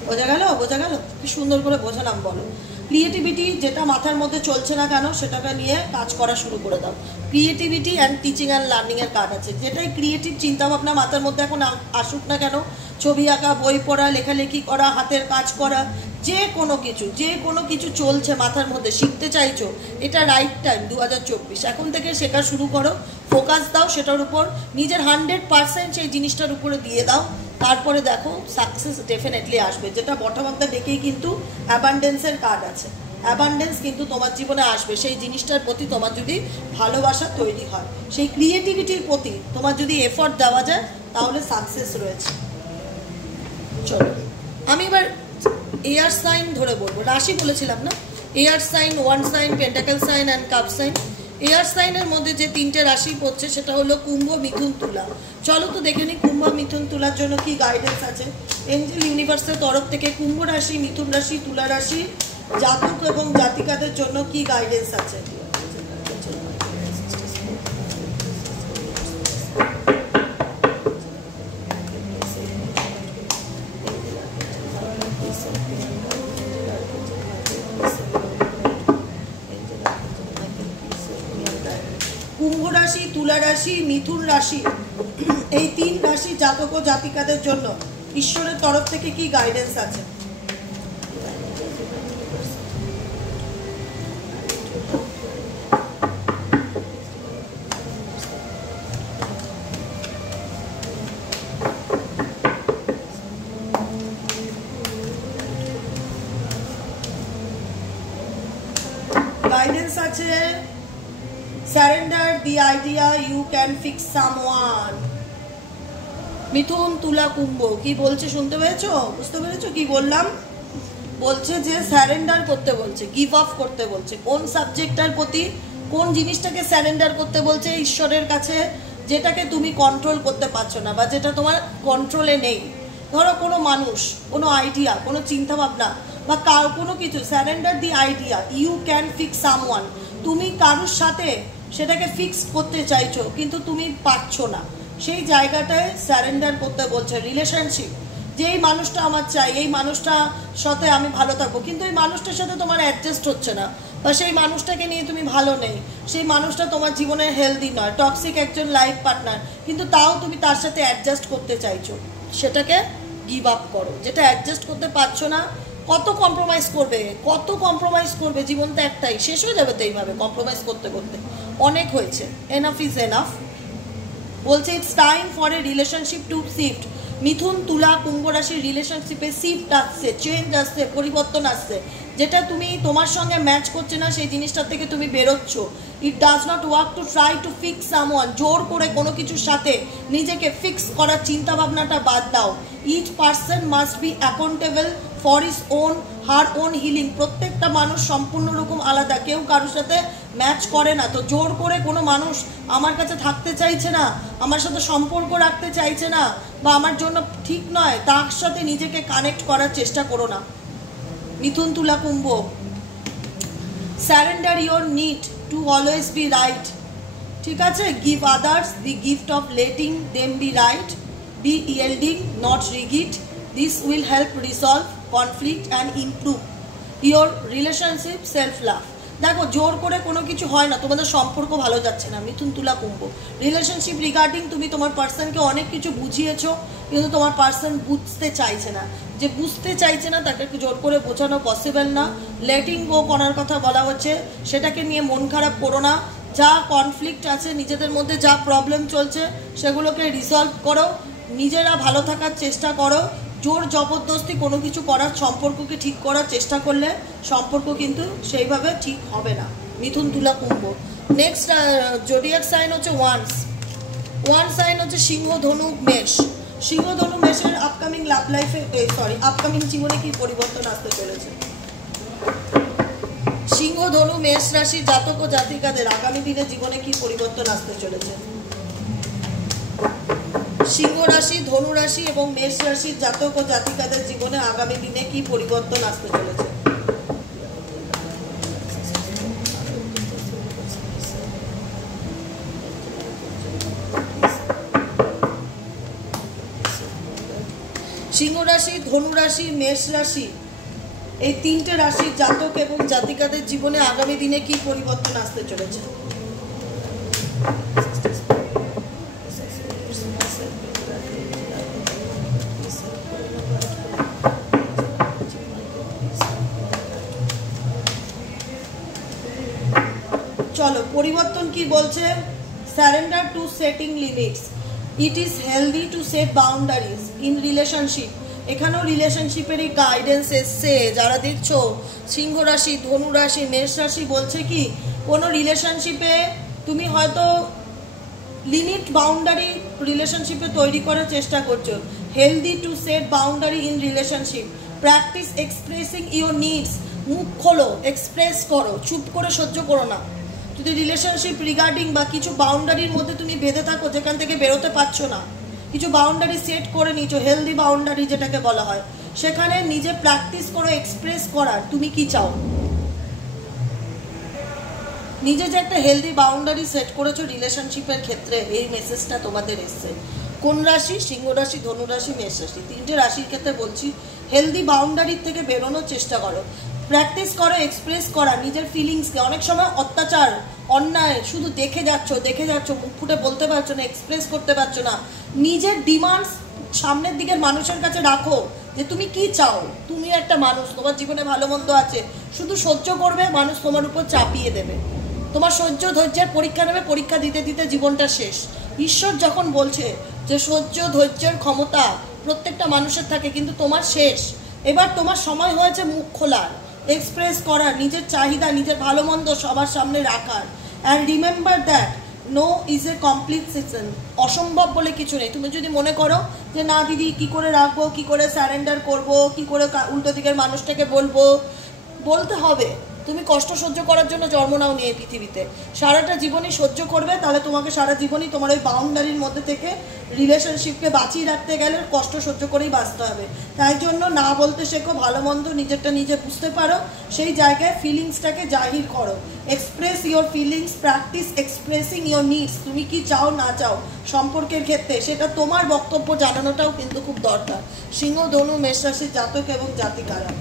বোঝা গেল কি সুন্দর করে বোঝালাম বলো। ক্রিয়েটিভিটি যেটা মাথার মধ্যে চলছে না কেন, সেটাকে নিয়ে কাজ করা শুরু করে দাও। ক্রিয়েটিভিটি অ্যান্ড টিচিং অ্যান্ড লার্নিংয়ের কার্ড আছে, যেটাই ক্রিয়েটিভ চিন্তাভাবনা মাথার মধ্যে এখন আসুক না কেন, ছবি আঁকা, বই পড়া, লেখালেখি করা, হাতের কাজ করা, যে কোনো কিছু চলছে মাথার মধ্যে, শিখতে চাইছো, এটা রাইট টাইম 2024, এখন থেকে শেখা শুরু করো, ফোকাস দাও সেটার উপর, নিজের 100% সেই জিনিসটার উপরে দিয়ে দাও, তারপরে দেখো সাকসেস ডেফিনেটলি আসবে। যেটা বটম অফ দ্য ডেকেই কিন্তু অ্যাবান্ডেন্সের কার্ড আছে, অ্যাবান্ডেন্স কিন্তু তোমার জীবনে আসবে সেই জিনিসটার প্রতি তোমার যদি ভালোবাসা তৈরি হয়, সেই ক্রিয়েটিভিটির প্রতি তোমার যদি এফর্ট দেওয়া যায়, তাহলে সাকসেস রয়েছে। চলো আমি এবার এয়ার সাইন ধরে বলবো, রাশি বলেছিলাম না, air sign, wand sign, pentacle sign and cup sign. Air সাইনের মধ্যে যে তিনটে রাশি পড়ছে সেটা হলো কুম্ভ, মিথুন, তুলা। চলো তো দেখে নিই কুম্ভ, মিথুন, তুলার জন্য কি গাইডেন্স আছে এঞ্জেল ইউনিভার্সের তরফ থেকে। কুম্ভ রাশি, মিথুন রাশি, তুলা রাশি জাতক এবং জাতিকাদের জন্য কি গাইডেন্স আছে। কুম্ভ রাশি, তুলা রাশি, মিথুন রাশি, এই তিন রাশি জাতক ও জাতিকাদের জন্য ঈশ্বরের তরফ থেকে কি গাইডেন্স আছে। গাইডেন্স আছে surrender the idea you can fix someone. মিথুন তুলা কুম্ভ কি বলছে শুনতে পেরেছো, বুঝতে পেরেছো কি বললাম? বলছে যে স্যারেন্ডার করতে বলছে, গিভ আপ করতে বলছে। কোন সাবজেক্টটার প্রতি, কোন জিনিসটাকে স্যারেন্ডার করতে বলছে? ঈশ্বরের কাছে, যেটাকে তুমি কন্ট্রোল করতে পারছো না বা যেটা তোমার কন্ট্রোলে নেই। ধরো কোনো মানুষ, কোনো আইডিয়া, কোনো চিন্তাভাবনা বা কোনো কিছু, surrender the idea you can fix someone. তুমি কারোর সাথে সেটাকে ফিক্স করতে চাইছো কিন্তু তুমি পারছো না, সেই জায়গাটায় স্যারেন্ডার করতে বলছে। রিলেশনশিপ, যে এই মানুষটা আমার চাই, এই মানুষটার সাথে আমি ভালো থাকবো, কিন্তু এই মানুষটার সাথে তোমার অ্যাডজাস্ট হচ্ছে না বা সেই মানুষটাকে নিয়ে তুমি ভালো নেই, সেই মানুষটা তোমার জীবনে হেলদি নয়, টক্সিক একজন লাইফ পার্টনার, কিন্তু তাও তুমি তার সাথে অ্যাডজাস্ট করতে চাইছো, সেটাকে গিভ আপ করো। যেটা অ্যাডজাস্ট করতে পারছো না, কত কম্প্রোমাইজ করবে, কত কম্প্রোমাইজ করবে? জীবন তো একটাই, শেষ হয়ে যাবে তো এইভাবে কম্প্রোমাইজ করতে করতে। অনেক হয়েছে, এনাফ ইজ এনাফ। বলছে it's time for a relationship to shift. মিথুন তুলা কুম্ভ রাশির রিলেশনশিপে শিফট আসছে, চেঞ্জ আসছে, পরিবর্তন আসছে। যেটা তুমি তোমার সঙ্গে ম্যাচ করছে না সেই জিনিসটার থেকে তুমি বেরোচ্ছ। It does not work to try to fix someone. জোর করে কোনো কিছুর সাথে নিজেকে ফিক্স করার চিন্তা ভাবনাটা বাদ দাও। Each person must be accountable for his own her own healing. প্রত্যেকটা মানুষ সম্পূর্ণ রকম আলাদা, কেউ কারোর সাথে ম্যাচ করে না। তো জোর করে কোনো মানুষ আমার কাছে থাকতে চাইছে না, আমার সাথে সম্পর্ক রাখতে চাইছে না বা আমার জন্য ঠিক নয়, তার সাথে নিজেকে কানেক্ট করার চেষ্টা করো না। মিথুন তুলা কুম্ভ, surrender your need to always be right. ঠিক আছে, give others the gift of letting them be right, be yielding not rigid. This will help resolve conflict and improve your relationship self love. দেখো, জোর করে কোনো কিছু হয় না, তোমাদের সম্পর্ক ভালো যাচ্ছে না। মিথুন তুলা কুম্ভ, রিলেশনশিপ রিগার্ডিং তুমি তোমার পার্সনকে অনেক কিছু বুঝিয়েছো কিন্তু তোমার পার্সন বুঝতে চাইছে না। যে বুঝতে চাইছে না তাকে জোর করে বোঝানো পসিবল না। লেটিং গো করার কথা বলা হচ্ছে, সেটাকে নিয়ে মন খারাপ করো না। যা কনফ্লিক্ট আছে নিজেদের মধ্যে, যা প্রবলেম চলছে সেগুলোকে রিসলভ করো, নিজেরা ভালো থাকার চেষ্টা করো। জোর জবরদস্তি কোনো কিছু করার, সম্পর্ককে ঠিক করার চেষ্টা করলে সম্পর্ক কিন্তু সেইভাবে ঠিক হবে না। মিথুন তুলা কুম্ভ। নেক্সট জোডিয়াক সাইন হচ্ছে ওয়ান সাইন হচ্ছে সিংহ ধনু মেষ। সিংহ ধনু মেষের আপকামিং লাভ লাইফে, আপকামিং জীবনে কি পরিবর্তন আসতে চলেছে? সিংহ ধনু মেষ রাশির জাতক ও জাতিকাদের আগামী দিনে জীবনে কি পরিবর্তন আসতে চলেছে? সিংহ রাশি, ধনু রাশি এবং মেষ রাশির জাতক ও জাতিকাদের জীবনে আগামী দিনে কি পরিবর্তন আসতে চলেছে? সিংহ রাশি, ধনু রাশি, মেষ রাশি, এই তিনটে রাশির জাতক এবং জাতিকাদের জীবনে আগামী দিনে কি পরিবর্তন আসতে চলেছে? চলো, পরিবর্তন কি বলছে? Surrender to setting limits. It is healthy to set boundaries in relationship. এখানেও রিলেশনশিপেরই গাইডেন্স এসছে। যারা দেখছো সিংহ রাশি, ধনু রাশি, মেষ রাশি, বলছে কি কোনো রিলেশনশিপে তুমি হয়তো লিমিট বাউন্ডারি রিলেশনশিপে তৈরি করার চেষ্টা করছো। Healthy to set boundary in relationship. Practice expressing your needs. মুখ খোলো, এক্সপ্রেস করো, চুপ করে সহ্য করো না। যদি রিলেশনশিপ রিগার্ডিং বা কিছু বাউন্ডারির মধ্যে তুমি বেঁধে থাকো যেখান থেকে বেরোতে পারছো না, কিছু বাউন্ডারি সেট করে নিচ্ছ, হেলদি বাউন্ডারি যেটাকে বলা হয়, সেখানে নিজে প্র্যাকটিস করো এক্সপ্রেস করার তুমি কি চাও। নিজে যে একটা হেলদি বাউন্ডারি সেট করেছো রিলেশনশিপের ক্ষেত্রে, এই মেসেজটা তোমাদের এসছে। কোন রাশি? সিংহ রাশি, ধনু রাশি, মেষ রাশি, তিনটে রাশির ক্ষেত্রে বলছি হেলদি বাউন্ডারির থেকে বেরোনোর চেষ্টা করো, প্র্যাকটিস করো এক্সপ্রেস করা নিজের ফিলিংসকে। অনেক সময় অত্যাচার, অন্যায় শুধু দেখে যাচ্ছ, মুখ ফুটে বলতে পারছো না, এক্সপ্রেস করতে পারছো না। নিজের ডিমান্ডস সামনের দিকের মানুষের কাছে রাখো যে তুমি কি চাও। তুমি একটা মানুষ, তোমার জীবনে ভালো মন্দ আছে, শুধু সহ্য করবে, মানুষ তোমার উপর চাপিয়ে দেবে, তোমার সহ্য ধৈর্যের পরীক্ষা নেবে, পরীক্ষা দিতে দিতে জীবনটা শেষ। ঈশ্বর যখন বলছে যে সহ্য ধৈর্যের ক্ষমতা প্রত্যেকটা মানুষের থাকে, কিন্তু তোমার শেষ। এবার তোমার সময় হয়েছে মুখ খোলার, এক্সপ্রেস করার, নিজের চাহিদা, নিজের ভালো মন্দ সবার সামনে রাখার। And remember that no is a complete সিজন, অসম্ভব বলে কিছু নেই। তুমি যদি মনে করো যে না দিদি কি করে রাখবো, কি করে স্যারেন্ডার করব, কি করে উল্টো দিকের মানুষটাকে বলবো, বলতে হবে। তুমি কষ্ট সহ্য করার জন্য জন্ম নাও নিয়ে পৃথিবীতে, সারাটা জীবনই সহ্য করবে, তাহলে তোমাকে সারা জীবনই তোমার ওই বাউন্ডারির মধ্যে থেকে রিলেশনশিপকে বাঁচিয়ে রাখতে গেলে কষ্ট সহ্য করেই বাঁচতে হবে। তাই জন্য না বলতে শেখো, ভালো মন্দ নিজেরটা নিজে বুঝতে পারো, সেই জায়গায় ফিলিংসটাকে জাহির করো। Express your feelings, practice expressing your needs. তুমি কি চাও না চাও সম্পর্কের ক্ষেত্রে, সেটা তোমার বক্তব্য জানানোটাও কিন্তু খুব দরকার। সিংহ, ধনু, মেষ রাশির জাতক এবং জাতিকারা,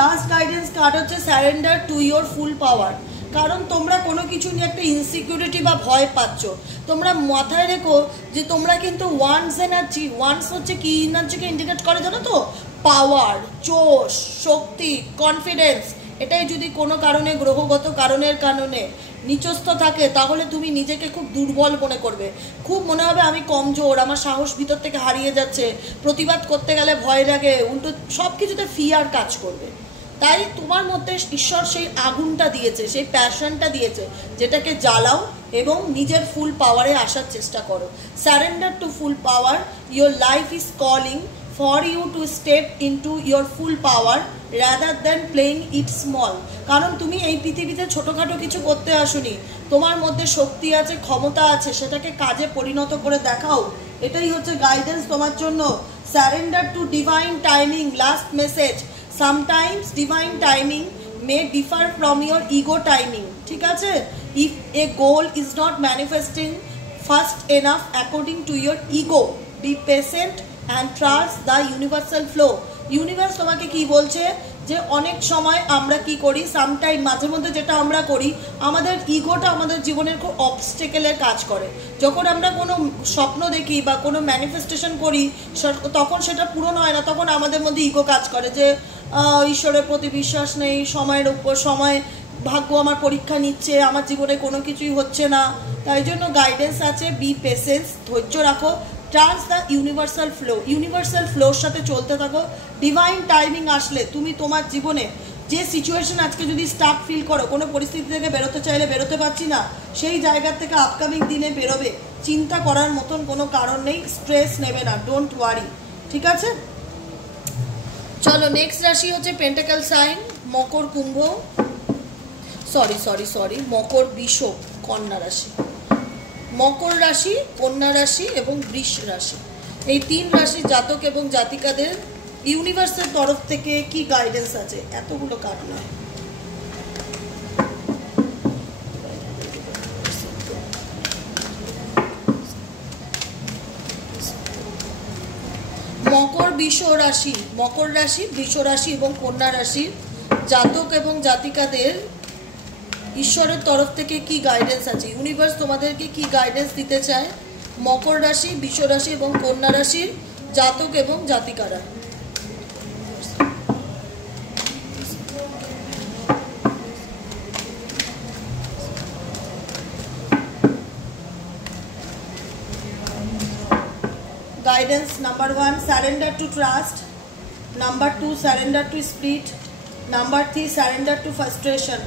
লাস্ট গাইডেন্স কার্ড হচ্ছে স্যারেন্ডার টু ইয়োর ফুল পাওয়ার। কারণ তোমরা কোনো কিছু নিয়ে একটা ইনসিকিউরিটি বা ভয় পাচ্ছ, তোমরা মাথায় রেখো যে তোমরা কিন্তু ওয়ান্স এনার্জি, ওয়ান্স হচ্ছে কি এনার্জিকে ইন্ডিকেট করে জানো তো, পাওয়ার, জোশ, শক্তি, কনফিডেন্স। এটাই যদি কোনো কারণে, গ্রহগত কারণে নিচস্থ থাকে, তাহলে তুমি নিজেকে খুব দুর্বল মনে করবে, খুব মনে হবে আমি কমজোর, আমার সাহস ভিতর থেকে হারিয়ে যাচ্ছে, প্রতিবাদ করতে গেলে ভয় লাগে, উল্টো সব কিছুতে ফিয়ার কাজ করবে। তাই তোমার মধ্যে ঈশ্বর সেই আগুনটা দিয়েছে, সেই প্যাশনটা দিয়েছে, যেটাকে জ্বালাও এবং নিজের ফুল পাওয়ারে আসার চেষ্টা করো। Surrender to full power, your life is calling for you to step into your full power rather than playing it small. কারণ তুমি এই পৃথিবীতে ছোটোখাটো কিছু করতে আসোনি, তোমার মধ্যে শক্তি আছে, ক্ষমতা আছে, সেটাকে কাজে পরিণত করে দেখাও। এটাই হচ্ছে গাইডেন্স তোমার জন্য। Surrender to divine timing, last message. Sometimes divine timing may differ from your ego timing, ঠিক আছে? If a goal is not manifesting fast enough according to your ego, be patient and trust the universal flow. Universe তোমাকে কি বলছে যে অনেক সময় আমরা কি করি, সামটাইম মাঝে মধ্যে যেটা আমরা করি, আমাদের ইগোটা আমাদের জীবনের খুব অবস্টেকেলের কাজ করে। যখন আমরা কোনো স্বপ্ন দেখি বা কোনো ম্যানিফেস্টেশন করি, তখন সেটা পূরণ হয় না, তখন আমাদের মধ্যে ইগো কাজ করে যে ঈশ্বরের প্রতি বিশ্বাস নেই, সময়ের উপর সময়, ভাগ্য আমার পরীক্ষা নিচ্ছে, আমার জীবনে কোনো কিছুই হচ্ছে না। তাই জন্য গাইডেন্স আছে, বি পেশেন্স, ধৈর্য রাখো, trust the universal flow, universal floor সাথে চলতে থাকো। ডিভাইন টাইমিং আসলে তুমি তোমার জীবনে যে সিচুয়েশন আজকে যদি স্টাক ফিল করো, কোনো পরিস্থিতি থেকে বেরোতে চাইলে বেরোতে পারছি না, সেই জায়গার থেকে আপকামিং দিনে বেরোবে, চিন্তা করার মতন কোনো কারণ নেই, স্ট্রেস নেবে না, ডোন্ট ওয়ারি, ঠিক আছে? চলো নেক্সট রাশি হচ্ছে পেন্টাকেল সাইন, মকর, কুম্ভ, সরি মকর, বৃষ, কন্যা রাশি। মকর রাশি, কন্যা রাশি এবং বৃষ রাশি, এই তিন রাশির জাতক এবং জাতিকাদের ইউনিভার্সের তরফ থেকে কি গাইডেন্স আছে? এতগুলো কার্ড নয়, মকর, বৃষ রাশি, মকর রাশি, বৃষ রাশি এবং কন্যা রাশির জাতক এবং জাতিকাদের ঈশ্বরের তরফ থেকে কি গাইডেন্স আছে, ইউনিভার্স তোমাদেরকে কি গাইডেন্স দিতে চায় মকর রাশি, বৃষ রাশি এবং কন্যা রাশির জাতক এবং জাতিকারা। Guidance number 1, surrender to trust. Number 2, surrender to spirit. Number 3, surrender to frustration.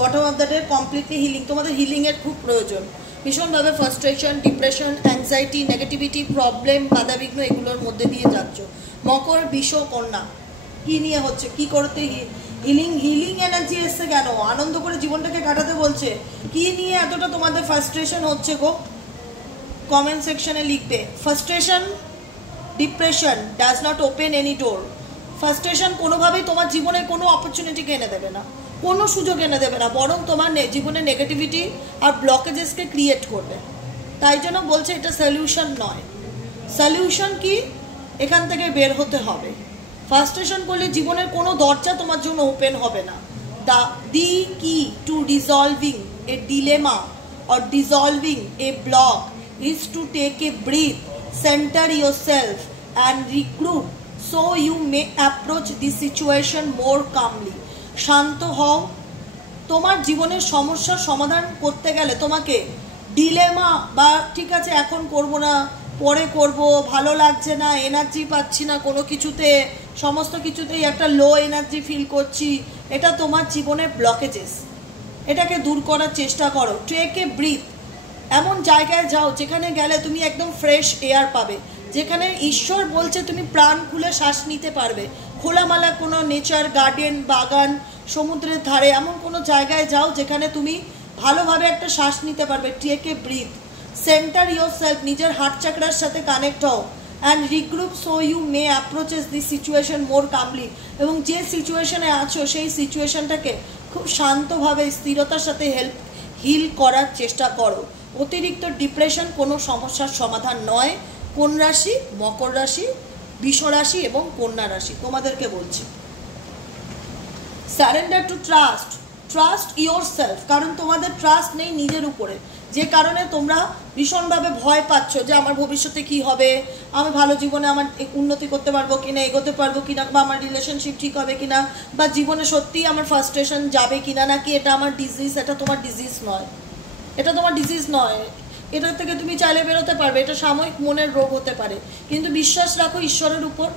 Bottom of the day, completely healing. তোমাদের হিলিং এর খুব প্রয়োজন ভীষণভাবে। Frustration, depression, anxiety, negativity, problem, বাধাবিঘ্ন এগুলোর মধ্যে দিয়ে যাচ্ছ। মকর, বৃষ, কন্যা কি নিয়ে হচ্ছে, কি করতে হিলিং এনার্জি এসছে কেন? আনন্দ করে জীবনটাকে কাটাতে বলছে। কি নিয়ে এতটা তোমাদের ফ্রাস্ট্রেশন হচ্ছে গো? কমেন্ট সেকশনে লিখবে। Frustration, depression does not open any door. Frustration কোনোভাবেই তোমার জীবনে কোনো অপরচুনিটিকে এনে দেবে না, কোনো সুযোগ এনে দেবে না, বরং তোমার জীবনে নেগেটিভিটি আর ব্লকেজেসকে ক্রিয়েট করবে। তাই জন্য বলছে এটা সলিউশন নয়। সলিউশন কি? এখান থেকে বের হতে হবে। ফ্রাস্ট্রেশন করলে জীবনের কোনো দরজা তোমার জন্য ওপেন হবে না। The key to dissolving a dilemma or dissolving a block is to take a breath, center yourself and regroup so you may approach the situation more calmly. শান্ত হও। তোমার জীবনের সমস্যার সমাধান করতে গেলে তোমাকে ডিলেমা বা ঠিক আছে এখন করব না, পরে করব, ভালো লাগছে না, এনার্জি পাচ্ছি না কোনো কিছুতে, সমস্ত কিছুতেই একটা লো এনার্জি ফিল করছি, এটা তোমার জীবনের ব্লকেজেস। এটাকে দূর করার চেষ্টা করো। টেক এ ব্রিথ, এমন জায়গায় যাও যেখানে গেলে তুমি একদম ফ্রেশ এয়ার পাবে, যেখানে ঈশ্বর বলছে তুমি প্রাণ খুলে শ্বাস নিতে পারবে। খোলামেলা কোনো নেচার, গার্ডেন, বাগান, সমুদ্রের ধারে এমন কোনো জায়গায় যাও যেখানে তুমি ভালোভাবে একটা শ্বাস নিতে পারবে। Take a breath, centre your self, নিজের হার্ট চাকরার সাথে কানেক্ট হও and regroup so you may approaches this situation more calmly. এবং যে সিচুয়েশনে আছো সেই সিচুয়েশনটাকে খুব শান্তভাবে স্থিরতার সাথে হিল করার চেষ্টা করো। অতিরিক্ত ডিপ্রেশন কোনো সমস্যার সমাধান নয়। কোন রাশি? মকর রাশি, বৃষ রাশি এবং কন্যা রাশি। তোমাদেরকে বলছি surrender to trust, trust your self. কারণ তোমাদের ট্রাস্ট নেই নিজের উপরে, যে কারণে তোমরা ভীষণভাবে ভয় পাচ্ছ যে আমার ভবিষ্যতে কি হবে, আমি ভালো জীবনে আমার উন্নতি করতে পারবো কিনা, এগোতে পারবো কিনা, বা আমার রিলেশনশিপ ঠিক হবে কিনা, বা জীবনে সত্যিই আমার ফ্রাস্ট্রেশন যাবে কিনা, নাকি এটা আমার ডিজিজ। এটা তোমার ডিজিজ নয়, এটা তোমার ডিজিজ নয়। এটা থেকে তুমি চাইলে বেরোতে পারবে, এটা সাময়িক মনের রোগ হতে পারে, কিন্তু বিশ্বাস রাখো ঈশ্বরের উপর।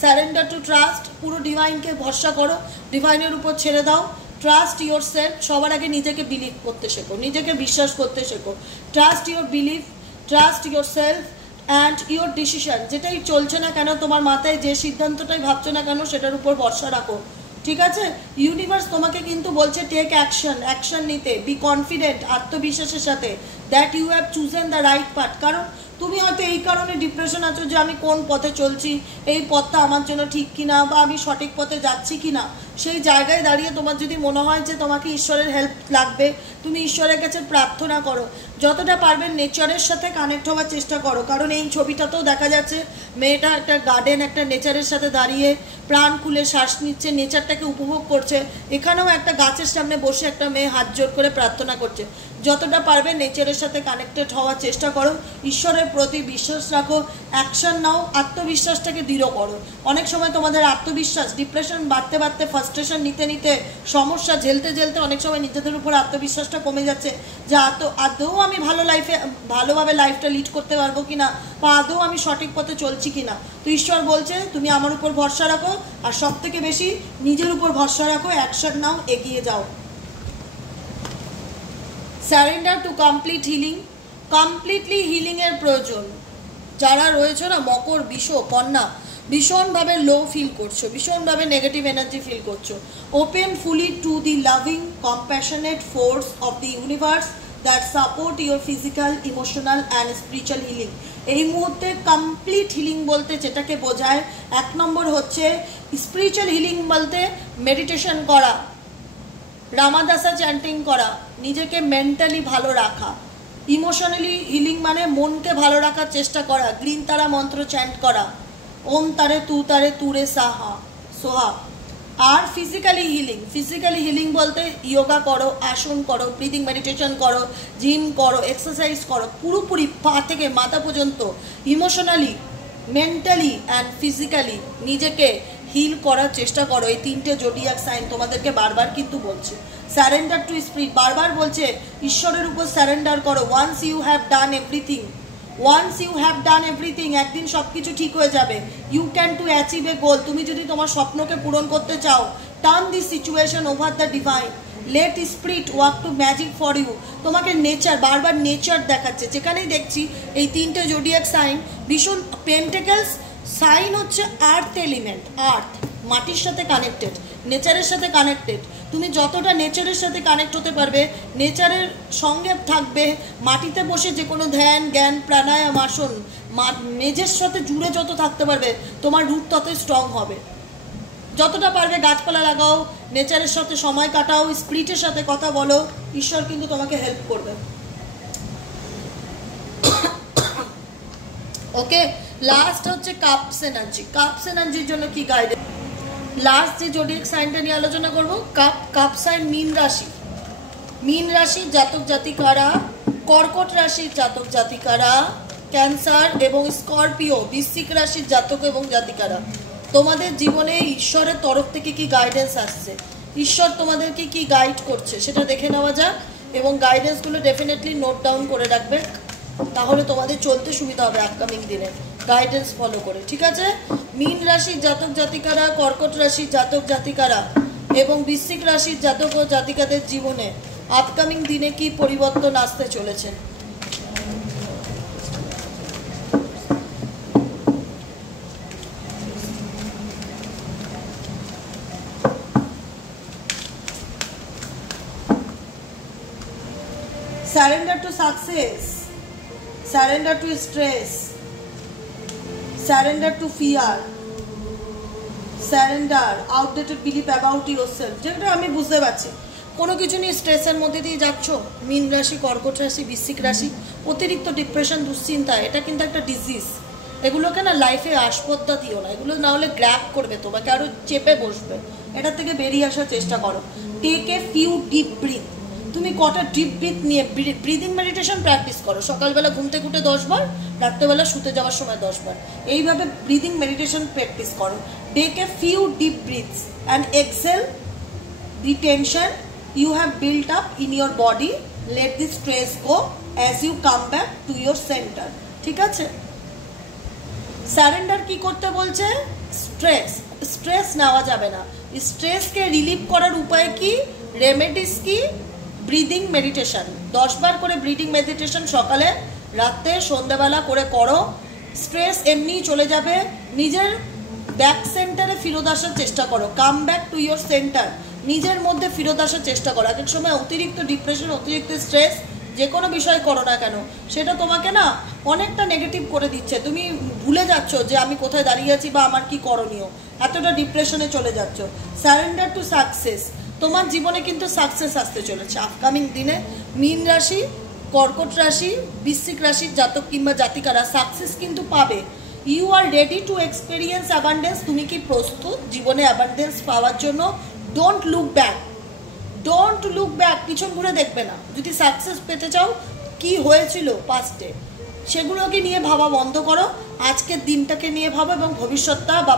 সারেন্ডার টু ট্রাস্ট, পুরো ডিভাইনকে ভরসা করো, ডিভাইনের উপর ছেড়ে দাও। ট্রাস্ট ইয়োর সেলফ, সবার আগে নিজেকে বিলিভ করতে শেখো, নিজেকে বিশ্বাস করতে শেখো। Trust your believe, trust your self and your decision. যেটাই চলছে না কেন তোমার মাথায়, যে সিদ্ধান্তটাই ভাবছো না কেন সেটার উপর ভরসা রাখো, ঠিক আছে? ইউনিভার্স তোমাকে কিন্তু বলছে টেক অ্যাকশন, অ্যাকশন নিতে। বি কনফিডেন্ট, আত্মবিশ্বাসের সাথে, that you have chosen the right path. কারণ তুমি হয়তো এই কারণে ডিপ্রেশন আছো যে আমি কোন পথে চলছি, এই পথটা আমার জন্য ঠিক কিনা, বা আমি সঠিক পথে যাচ্ছি কিনা। সেই জায়গায় দাঁড়িয়ে তোমার যদি মনে হয় যে তোমাকে ঈশ্বরের হেল্প লাগবে, তুমি ঈশ্বরের কাছে প্রার্থনা করো। যতটা পারবেন নেচারের সাথে কানেক্ট হওয়ার চেষ্টা করো। কারণ এই ছবিটাতেও দেখা যাচ্ছে মেয়েটা একটা গার্ডেন, একটা নেচারের সাথে দাঁড়িয়ে প্রাণ খুলে শ্বাস নিচ্ছে, নেচারটাকে উপভোগ করছে। এখানেও একটা গাছের সামনে বসে একটা মেয়ে হাত জোর করে প্রার্থনা করছে। যতটা পারবে নেচারের সাথে কানেক্টেড হওয়ার চেষ্টা করো, ঈশ্বরের প্রতি বিশ্বাস রাখো, অ্যাকশন নাও, আত্মবিশ্বাসটাকে দৃঢ় করো। অনেক সময় তোমাদের আত্মবিশ্বাস, ডিপ্রেশন বাড়তে বাড়তে, ফ্রাস্ট্রেশন নিতে নিতে, সমস্যা ঝেলতে ঝেলতে অনেক সময় নিজেদের উপর আত্মবিশ্বাসটা কমে যাচ্ছে, যে আদৌ আমি ভালোভাবে লাইফটা লিড করতে পারবো কিনা, বা আদৌ আমি সঠিক পথে চলছি কিনা। তো ঈশ্বর বলছে তুমি আমার উপর ভরসা রাখো, আর সব থেকে বেশি নিজের উপর ভরসা রাখো, অ্যাকশন নাও, এগিয়ে যাও। Surrender to complete healing, completely হিলিংয়ের প্রয়োজন। যারা রয়েছে না মকর, বিষ, কন্যা, ভীষণভাবে লো ফিল করছো, ভীষণভাবে নেগেটিভ এনার্জি ফিল করছো, open fully to the loving compassionate force of the universe that support your physical, emotional and spiritual healing. এই মুহূর্তে কমপ্লিট হিলিং বলতে যেটাকে বোঝায়, 1 নম্বর হচ্ছে স্পিরিচুয়াল হিলিং বলতে মেডিটেশন করা, রামাদাসা চ্যান্টিং করা, নিজেকে মেন্টালি ভালো রাখা। ইমোশনালি হিলিং মানে মনকে ভালো রাখার চেষ্টা করা, গ্রিন তারা মন্ত্র চ্যান্ট করা, ওম তারে তুরে সাহা সোহা। আর ফিজিক্যালি হিলিং বলতে যোগা করো, আসন করো, ব্রিদিং মেডিটেশন করো, জিম করো, এক্সারসাইজ করো, পুরোপুরি পা থেকে মাথা পর্যন্ত ইমোশনালি, মেন্টালি অ্যান্ড ফিজিক্যালি নিজেকে হিল করার চেষ্টা করো। এই 3টে জোডিয়াক সাইন তোমাদেরকে বারবার কিন্তু বলছে। সারেন্ডার টু স্পিরিট, বারবার বলছে ঈশ্বরের উপর সারেন্ডার করো। Once you have done everything, একদিন সব কিছু ঠিক হয়ে যাবে। You can to achieve a goal, তুমি যদি তোমার স্বপ্নকে পূরণ করতে চাও, turn this situation over the divine, let spirit work to magic for you. তোমাকে নেচার, বারবার নেচার দেখাচ্ছে। যেখানেই দেখছি এই 3টে জোডিয়াক সাইন ভীষণ, পেন্টেকলস সাইন হচ্ছে আর্থ এলিমেন্ট, আর্থ মাটির সাথে কানেক্টেড, নেচারের সাথে কানেক্টেড। তুমি যতটা নেচারের সাথে কানেক্ট হতে পারবে, নেচারের সঙ্গে থাকবে, মাটিতে বসে যে কোনো ধ্যান, জ্ঞান, প্রাণায়াম, আসন, মেঝের সাথে জুড়ে যত থাকতে পারবে, তোমার রুট ততই স্ট্রং হবে। যতটা পারবে গাছপালা লাগাও, নেচারের সাথে সময় কাটাও, স্পিরিটের সাথে কথা বলো, ঈশ্বর কিন্তু তোমাকে হেল্প করবে। ওকে, লাস্ট হচ্ছে কাপস এনার্জির জন্য কি গাইডেন্স। লাস্ট যে জোডিয়াক সাইনটা নিয়ে আলোচনা করব, কাপ সাইন মীন রাশির জাতক জাতিকারা, কর্কট রাশির জাতক জাতিকারা, ক্যান্সার এবং স্করপিও বৃশ্চিক রাশির জাতক এবং জাতিকারা। তোমাদের জীবনে ঈশ্বরের তরফ থেকে কি গাইডেন্স আসছে, ঈশ্বর তোমাদেরকে কি গাইড করছে সেটা দেখে নেওয়া যাক। এবং গাইডেন্সগুলো ডেফিনেটলি নোট ডাউন করে রাখবে, তাহলে তোমাদের চলতে সুবিধা হবে আপকামিং দিনে গাইডেন্স ফলো করে, ঠিক আছে? মীন রাশির জাতক জাতিকারা, কর্কট রাশির জাতক জাতিকারা এবং বৃশ্চিক রাশির জাতক ও জাতিকাদের জীবনে আপকামিং দিনে কি পরিবর্তন আসতে চলেছে। Surrender to success, surrender to stress, surrender to fear, surrender outdated belief about yourself। যেটা আমি বুঝতে পারছি কোনো কিছু নিয়ে স্ট্রেসের মধ্যে দিয়ে যাচ্ছ, মীন রাশি, কর্কট রাশি, বৃশ্চিক রাশি, অতিরিক্ত ডিপ্রেশন, দুশ্চিন্তা, এটা কিন্তু একটা ডিজিজ। এগুলোকে না লাইফে আসপদ্দা দিও না, এগুলো না হলে গ্র্যাব করবে তোমাকে, আরও চেপে বসবে। এটার থেকে বেরিয়ে আসার চেষ্টা করো। Take a few deep breath. তুমি কটা ডিপ ব্রিথ নিয়ে ব্রিদিং মেডিটেশন প্র্যাকটিস করো, সকালবেলা ঘুম থেকে উঠে 10 বার, রাত্রেবেলা শুতে যাওয়ার সময় 10 বার, এইভাবে ব্রিদিং মেডিটেশন প্র্যাকটিস করো। Take a few deep breaths and exhale the tension you have built up in your body. Let the stress go as you come back to your center। ঠিক আছে। সারেন্ডার কি করতে বলছে? Stress নেওয়া যাবে না। স্ট্রেসকে relieve করার উপায় কি, রেমেডিস কি? ব্রিদিং মেডিটেশন 10 বার করে ব্রিদিং মেডিটেশন সকালে, রাতে, সন্ধ্যাবেলা করে করো। স্ট্রেস এমনিই চলে যাবে। নিজের ব্যাক সেন্টারে ফিরত আসার চেষ্টা করো। Come back to your centre, নিজের মধ্যে ফিরত আসার চেষ্টা করো। এক এক সময় অতিরিক্ত ডিপ্রেশন, অতিরিক্ত স্ট্রেস, যে কোনো বিষয় করো না কেন, সেটা তোমাকে না অনেকটা নেগেটিভ করে দিচ্ছে। তুমি ভুলে যাচ্ছ যে আমি কোথায় দাঁড়িয়ে আছি বা আমার কি করণীয়, এতটা ডিপ্রেশনে চলে যাচ্ছ। Surrender to success. তোমার জীবনে কিন্তু সাকসেস আসতে চলেছে আপকামিং দিনে। মীন রাশি, কর্কট রাশি, বৃশ্চিক রাশির জাতক কিংবা জাতিকারা সাকসেস কিন্তু পাবে। You are ready to experience abundance. তুমি কি প্রস্তুত জীবনে অ্যাবান্ডেন্স পাওয়ার জন্য? Don't look back, don't look back. পিছন ঘুরে দেখবে না। যদি সাকসেস পেতে চাও, কি হয়েছিল পাস্টে সেগুলোকে নিয়ে ভাবা বন্ধ করো। আজকের দিনটাকে নিয়ে ভাবো এবং ভবিষ্যৎটা বা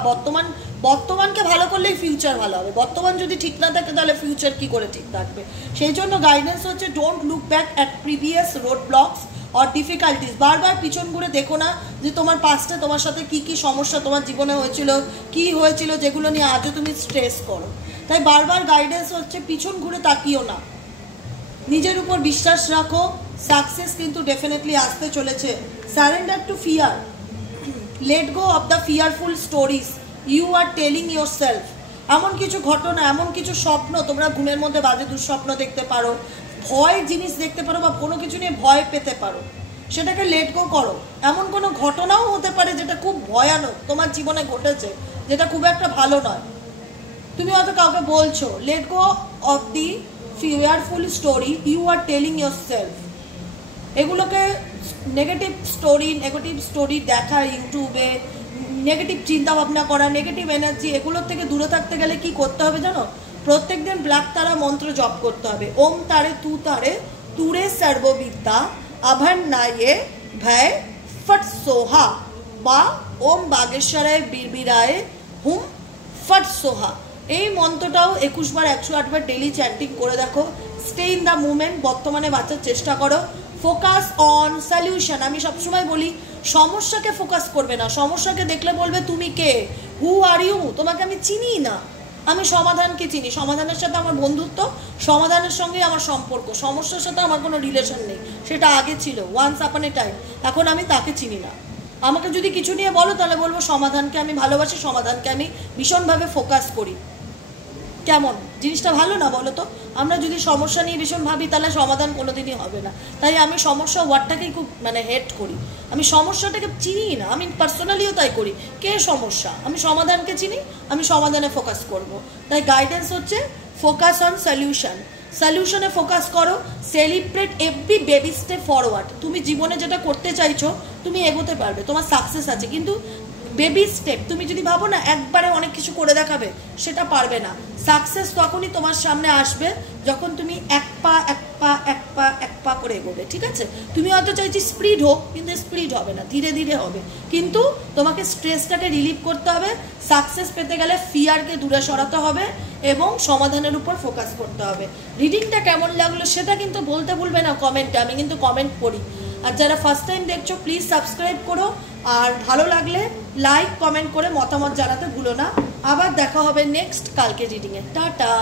বর্তমানকে ভালো করলেই ফিউচার ভালো হবে। বর্তমান যদি ঠিক না থাকে তাহলে ফিউচার কি করে ঠিক থাকবে? সেই জন্য গাইডেন্স হচ্ছে don't look back at previous road blocks or difficulties. বারবার পিছন ঘুরে দেখো না যে তোমার পাস্টে তোমার সাথে কি কি সমস্যা তোমার জীবনে হয়েছিল, কি হয়েছিল, যেগুলো নিয়ে আজও তুমি স্ট্রেস করো। তাই বারবার গাইডেন্স হচ্ছে পিছন ঘুরে তাকিও না, নিজের উপর বিশ্বাস রাখো। সাকসেস কিন্তু ডেফিনেটলি আসতে চলেছে। Surrender to fear. Let go of the fearful stories you are telling yourself. এমন কিছু ঘটনা, এমন কিছু স্বপ্ন, তোমরা ঘুমের মধ্যে বাজে দুঃস্বপ্ন দেখতে পারো, ভয় জিনিস দেখতে পারো বা কোনো কিছু নিয়ে ভয় পেতে পারো, সেটাকে লেট গো করো। এমন কোনো ঘটনাও হতে পারে যেটা খুব ভয়ানক তোমার জীবনে ঘটেছে, যেটা খুব একটা ভালো নয়, তুমি হয়তো কাউকে বলছো। Let go of the fearful story you are telling yourself. এগুলোকে নেগেটিভ স্টোরি দেখা, ইউটিউবে নেগেটিভ চিন্তা ভাবনা করা, নেগেটিভ এনার্জি, এগুলোর থেকে দূরে থাকতে গেলে কি করতে হবে জানো? প্রত্যেকদিন ব্ল্যাক তারা মন্ত্র জপ করতে হবে। ওম তারে তু তারে তুরে সর্ববিদ্যা আভার নায়ে ভয় ফট সোহা, বা ওম বাগেশ্বরায় বীরবীরায় হুম ফট সোহা। এই মন্ত্রটাও 21 বার 108 বার ডেলি চ্যান্টিং করে দেখো। স্টে ইন দ্য মুমেন্ট, বর্তমানে বাঁচার চেষ্টা করো। Focus on solution. আমি সবসময় বলি সমস্যাকে ফোকাস করবে না। সমস্যাকে দেখলে বলবে তুমি কে, হু আর ইউ, তোমাকে আমি চিনি না। আমি সমাধানকে চিনি, সমাধানের সাথে আমার বন্ধুত্ব, সমাধানের সঙ্গে আমার সম্পর্ক। সমস্যার সাথে আমার কোনো রিলেশন নেই, সেটা আগে ছিল, ওয়ান্স আপন এ টাইম। এখন আমি তাকে চিনি না। আমাকে যদি কিছু নিয়ে বলো তাহলে বলবো সমাধানকে আমি ভালোবাসি, সমাধানকে আমি ভীষণভাবে ফোকাস করি। কেমন জিনিসটা ভালো না বলো তো? আমরা যদি সমস্যা নিয়ে ভীষণ ভাবি তাহলে সমাধান কোনোদিনই হবে না। তাই আমি সমস্যা ওয়ার্ডটাকেই খুব হেট করি। আমি সমস্যাটাকে চিনি না, আমি পার্সোনালিও তাই করি। কে সমস্যা? আমি সমাধানকে চিনি, আমি সমাধানে ফোকাস করব। তাই গাইডেন্স হচ্ছে ফোকাস অন সলিউশন। সলিউশনে ফোকাস করো। Celebrate every baby step forward. তুমি জীবনে যেটা করতে চাইছো তুমি এগোতে পারবে, তোমার সাকসেস আছে, কিন্তু বেবি স্টেপ। তুমি যদি ভাবো না একবারে অনেক কিছু করে দেখাবে, সেটা পারবে না। সাকসেস তখনই তোমার সামনে আসবে যখন তুমি এক পা করে এগোবে। ঠিক আছে? তুমি হয়তো চাইছি স্পিড হোক, কিন্তু স্পিড হবে না, ধীরে ধীরে হবে। কিন্তু তোমাকে স্ট্রেসটাকে রিলিভ করতে হবে। সাকসেস পেতে গেলে ফিয়ারকে দূরে সরাতে হবে এবং সমাধানের উপর ফোকাস করতে হবে। রিডিংটা কেমন লাগলো সেটা কিন্তু বলতে ভুলবে না কমেন্টে, আমি কিন্তু কমেন্ট করি। আর যারা ফার্স্ট টাইম দেখছো প্লিজ সাবস্ক্রাইব করো, আর ভালো লাগলে লাইক কমেন্ট করে মতামত জানাতে ভুলো না। আবার দেখা হবে নেক্সট কালকে রিডিংয়ে। টাটা।